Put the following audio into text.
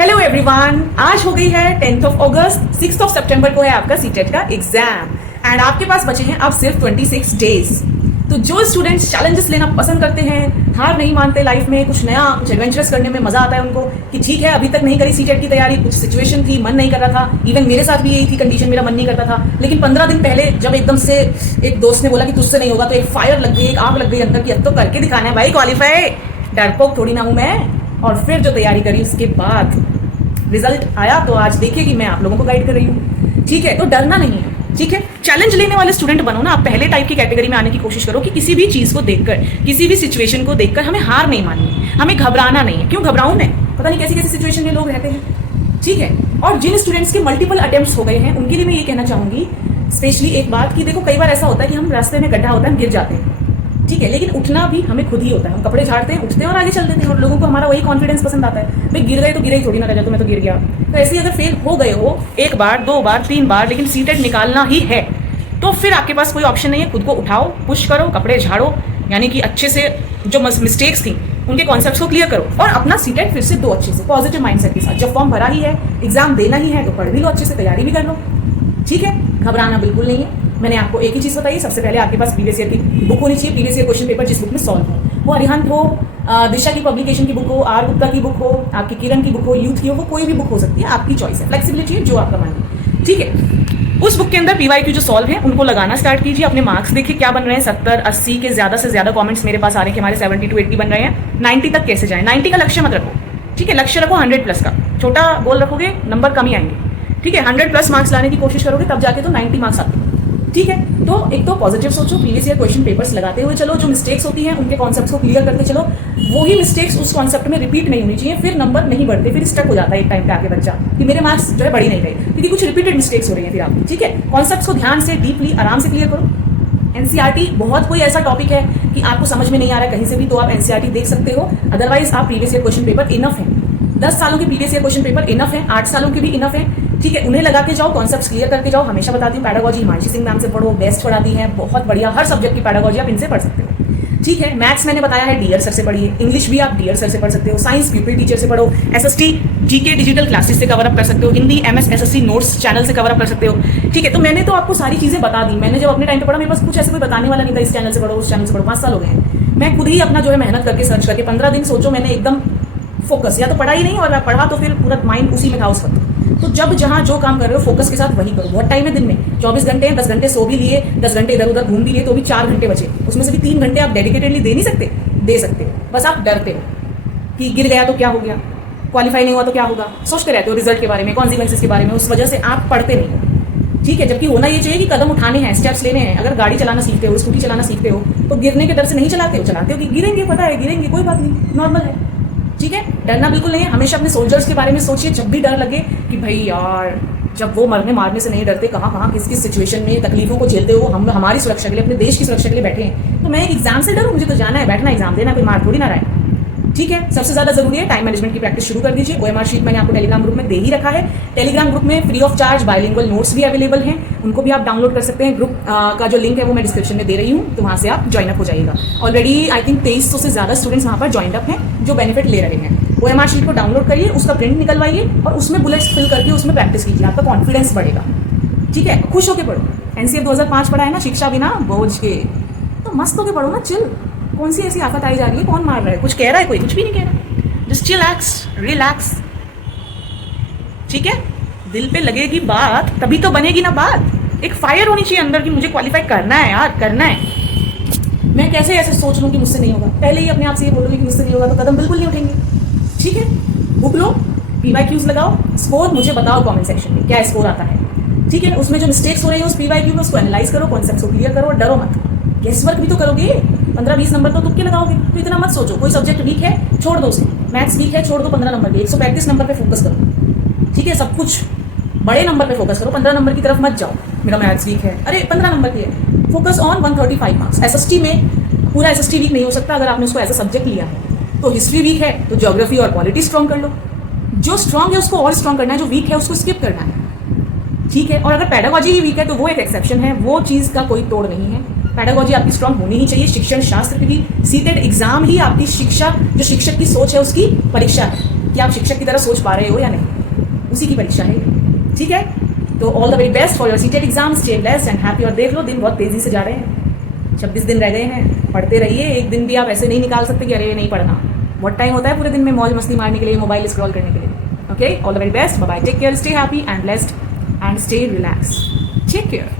Hello everyone, आज हो गई है 10th of August, 6th of सितंबर को है आपका सीटेट का एग्जाम एंड आपके पास बचे हैं अब सिर्फ 26 डेज। तो जो स्टूडेंट्स चैलेंजेस लेना पसंद करते हैं, हार नहीं मानते लाइफ में, कुछ नया कुछ एडवेंचरस करने में मजा आता है उनको कि ठीक है अभी तक नहीं करी सीटेट की तैयारी, कुछ सिचुएशन थी मन नहीं कर रहा था, इवन मेरे साथ भी यही थी कंडीशन, मेरा मन नहीं करता था, लेकिन 15 दिन पहले जब एकदम से एक दोस्त ने बोला कि तुझसे नहीं होगा तो एक फायर लग गई, एक आग लग गई अंदर की, अब तो करके दिखाना है भाई, क्वालिफाई, डरपोक थोड़ी ना हूं मैं। और फिर जो तैयारी करी उसके बाद रिजल्ट आया तो आज देखिए कि मैं आप लोगों को गाइड कर रही हूँ। ठीक है, तो डरना नहीं है, ठीक है, चैलेंज लेने वाले स्टूडेंट बनो ना। आप पहले टाइप की कैटेगरी में आने की कोशिश करो कि किसी भी चीज को देखकर, किसी भी सिचुएशन को देखकर हमें हार नहीं माननी, हमें घबराना नहीं है। क्यों घबराऊं मैं, पता नहीं कैसी कैसी सिचुएशन में लोग रहते हैं, ठीक है। और जिन स्टूडेंट्स के मल्टीपल अटेम्प्ट्स हो गए हैं उनके लिए मैं ये कहना चाहूंगी स्पेशली एक बात कि देखो कई बार ऐसा होता है कि हम रास्ते में गड्ढा होता है, हम गिर जाते हैं, ठीक है, लेकिन उठना भी हमें खुद ही होता है। हम कपड़े झाड़ते हैं, उठते हैं और आगे चल देते हैं, और लोगों को हमारा वही कॉन्फिडेंस पसंद आता है, भाई गिर गए तो गिरे ही थोड़ी ना रह जाए, तो मैं तो गिर गया। तो ऐसे ही अगर फेल हो गए हो एक बार, दो बार, तीन बार, लेकिन सीटेट निकालना ही है तो फिर आपके पास कोई ऑप्शन नहीं है, खुद को उठाओ, पुश करो, कपड़े झाड़ो, यानी कि अच्छे से जो मिस्टेक्स थी उनके कॉन्सेप्ट्स को क्लियर करो और अपना सीटेट फिर से दो अच्छे से पॉजिटिव माइंडसेट के साथ। जब फॉर्म भरा ही है, एग्जाम देना ही है, तो पढ़ भी लो अच्छे से, तैयारी भी कर लो, ठीक है, घबराना बिल्कुल नहीं है। मैंने आपको एक ही चीज बताई, सबसे पहले आपके पास प्रीवियस ईयर की बुक होनी चाहिए, प्रीवियस ईयर क्वेश्चन पेपर जिस बुक में सॉल्व हो, वो अरिहंत हो, दिशा की पब्लिकेशन की बुक हो, आर गुप्ता की बुक हो, आपकी किरण की बुक हो, यूथ की हो, वो कोई भी बुक हो सकती है, आपकी चॉइस है, फ्लेक्सिबिलिटी है, जो आपका मन है, ठीक है। उस बुक के अंदर पीवाईक्यू जो सॉल्व है उनको लगाना स्टार्ट कीजिए, अपने मार्क्स देखिए क्या बन रहे हैं, 70 80 के ज्यादा से ज्यादा कमेंट्स मेरे पास आ रहे हैं कि हमारे 70 to 80 बन रहे हैं, 90 तक कैसे जाए। 90 का लक्ष्य मत रखो, ठीक है, लक्ष्य रखो 100+ का, छोटा गोल रखोगे नंबर कम ही आएंगे, ठीक है। 100+ मार्क्स लाने की कोशिश करोगे तब जाके तो 90 मार्क्स आते हैं, ठीक है। तो एक तो पॉजिटिव सोचो, प्रीवियस ईयर क्वेश्चन पेपर्स लगाते हुए चलो, जो मिस्टेक्स होती हैं उनके कॉन्सेप्ट्स को क्लियर करते चलो, वही मिस्टेक्स उस कॉन्सेप्ट में रिपीट नहीं होनी चाहिए, फिर नंबर नहीं बढ़ते, फिर स्टक हो जाता है एक टाइम पे आके बच्चा कि मेरे मार्क्स जो है बढ़ ही नहीं रहे, क्योंकि कुछ रिपीटेड मिस्टेक्स हो रही है फिर आपकी, ठीक है। कॉन्सेप्ट्स को ध्यान से, डीपली, आराम से क्लियर करो। एनसीईआरटी बहुत कोई ऐसा टॉपिक है कि आपको समझ में नहीं आ रहा है कहीं से भी, तो आप एनसीईआरटी देख सकते हो, अदरवाइज आप previous year question paper enough है, 10 सालों के previous year question paper enough है, 8 सालों के भी इनफ है, ठीक है, उन्हें लगा के जाओ, कॉन्सेप्ट्स क्लियर करके जाओ। हमेशा बताती हूँ पैडागोजी हिमांशी सिंह मैम से पढ़ो, बेस्ट पढ़ाती हैं, बहुत बढ़िया, हर सब्जेक्ट की पैडागोजी आप इनसे पढ़ सकते हो, ठीक है। मैथ्स मैंने बताया है डीयर सर से पढ़िए, इंग्लिश भी आप डीयर सर से पढ़ सकते हो, साइंस पीपल टीचर से पढ़ो, एसएसटी जीके डिजिटल क्लासेस से कवर अप कर सकते हो, Hindi MS SSC notes channel से कवर अप कर सकते हो, ठीक है। तो मैंने तो आपको सारी चीजें बता दी, मैंने जब अपने टाइम पे पढ़ा मेरे पास कुछ ऐसे कोई बताने वाला नहीं था, इस चैनल से पढ़ो, उस चैनल से पढ़ो, 5 साल हो गए हैं, मैं खुद ही अपना जो है मेहनत करके सर्च करके 15 दिन सोचो मैंने एकदम फोकस, या तो पढ़ा ही नहीं और मैं पढ़ा तो फिर पूरा माइंड उसी में था उस वक्त। तो जब जहां जो काम कर रहे हो फोकस के साथ वही करो। बहुत टाइम है दिन में, 24 घंटे हैं, 10 घंटे सो भी लिए, 10 घंटे इधर उधर घूम भी लिए, तो भी 4 घंटे बचे, उसमें से भी 3 घंटे आप डेडिकेटेडली दे नहीं सकते, दे सकते हो, बस आप डरते हो कि गिर गया तो क्या हो गया, क्वालिफाई नहीं हुआ तो क्या होगा, सोचते रहते हो रिजल्ट के बारे में, कॉन्सिक्वेंसेस के बारे में, उस वजह से आप पढ़ते नहीं, ठीक है। जबकि होना ये चाहिए कि कदम उठाने हैं, स्टेप्स लेने हैं। अगर गाड़ी चलाना सीखते हो, स्कूटी चलाना सीखते हो, तो गिरने के डर से नहीं चलाते हो, चलाते हो कि गिरेंगे, पता है गिरेंगे, कोई बात नहीं, नॉर्मल है, ठीक है। डरना बिल्कुल नहीं है। हमेशा अपने सोल्जर्स के बारे में सोचिए, जब भी डर लगे कि भाई यार, जब वो मरने मारने से नहीं डरते, कहाँ कहाँ किस किस सिचुएशन में तकलीफों को झेलते हो, हम हमारी सुरक्षा के लिए, अपने देश की सुरक्षा के लिए बैठे हैं, तो मैं एक एग्जाम से डरूं, मुझे तो जाना है, बैठना, एग्जाम देना, कोई मार थोड़ी ना रहा है, ठीक है। सबसे ज्यादा जरूरी है टाइम मैनेजमेंट की प्रैक्टिस शुरू कर दीजिए। ओएमआर शीट मैंने आपको टेलीग्राम ग्रुप में दे ही रखा है, टेलीग्राम ग्रुप में free of charge bilingual notes भी अवेलेबल हैं, उनको भी आप डाउनलोड कर सकते हैं। ग्रुप का जो लिंक है वो मैं डिस्क्रिप्शन में दे रही हूँ, तो वहाँ से आप ज्वाइन अप हो जाइएगा। ऑलरेडी आई थिंक 2300 से ज्यादा स्टूडेंट्स वहाँ पर ज्वाइन अप हैं जो बेनिफिट ले रहे हैं। ओएमआर शीट को डाउनलोड करिए, उसका प्रिंट निकलवाइए और उसमें बुलेट्स फिल करके उसमें प्रैक्टिस कीजिए, आपका कॉन्फिडेंस बढ़ेगा, ठीक है। खुश होकर पढ़ो, एनसीएफ 2005 पढ़ा है ना, शिक्षा बिना बोझ के, तो मस्त होकर पढ़ो ना, चिल। कौन सी ऐसी आफत आई जा रही है, कौन मार रहा है, कुछ कह रहा है कोई, कुछ भी नहीं कह रहा, जस्ट चिलैक्स, रिलैक्स, ठीक है। दिल पे लगेगी बात तभी तो बनेगी ना बात, एक फायर होनी चाहिए अंदर की, मुझे क्वालिफाई करना है यार, करना है। मैं कैसे ऐसे सोच लूँ कि मुझसे नहीं होगा, पहले ही अपने आप से ये बोलोगे कि मुझसे नहीं होगा, तो कदम बिल्कुल नहीं उठेंगे, ठीक है। बुक लो, पीवाईक्यूज लगाओ, स्कोर मुझे बताओ कमेंट सेक्शन में क्या स्कोर आता है, ठीक है। उसमें जो मिस्टेक्स हो रही है उस पीवाईक्यू में, उसको एनालाइज करो, कॉन्सेप्ट्स को क्लियर करो, और डरो मत, गेस वर्क भी तो करोगे, 15-20 नंबर तो तुक्के लगाओगे, तो इतना मत सोचो। कोई सब्जेक्ट वीक है छोड़ दो उसे, मैथ्स वीक है छोड़ दो 15 नंबर के, 135 नंबर पे फोकस करो, ठीक है। सब कुछ बड़े नंबर पे फोकस करो, 15 नंबर की तरफ मत जाओ, मेरा मैथ्स वीक है, अरे 15 नंबर की है, फोकस ऑन 135 मार्क्स। एसएसटी में पूरा एसएसटी वीक नहीं हो सकता अगर आपने उसको एज अ सब्जेक्ट लिया है, तो हिस्ट्री वीक है तो ज्योग्राफी और पॉलिटी स्ट्रॉन्ग कर लो, जो स्ट्रॉन्ग है उसको और स्ट्रॉन्ग करना है, जो वीक है उसको स्किप करना है, ठीक है। और अगर पैडागोजी ही वीक है तो वो एक एक्सेप्शन है, वो चीज़ का कोई तोड़ नहीं है। पैडागोजी आपकी स्ट्रॉन्ग होनी ही चाहिए, शिक्षण शास्त्र की भी, सीटेट एग्जाम ही आपकी शिक्षा, जो शिक्षक की सोच है उसकी परीक्षा है, कि आप शिक्षक की तरह सोच पा रहे हो या नहीं, उसी की परीक्षा है ये, ठीक है। तो all the very best for your CTET exam, stay blessed and happy. और देख लो दिन बहुत तेजी से जा रहे हैं, 26 दिन रह गए हैं, पढ़ते रहिए। एक दिन भी आप ऐसे नहीं निकाल सकते कि अरे नहीं पढ़ना, बहुत टाइम होता है पूरे दिन में मौज मस्ती मारने के लिए, मोबाइल स्क्रॉल करने के लिए। Okay, all the very best, bye bye, take care, stay happy and blessed and stay relax, take care.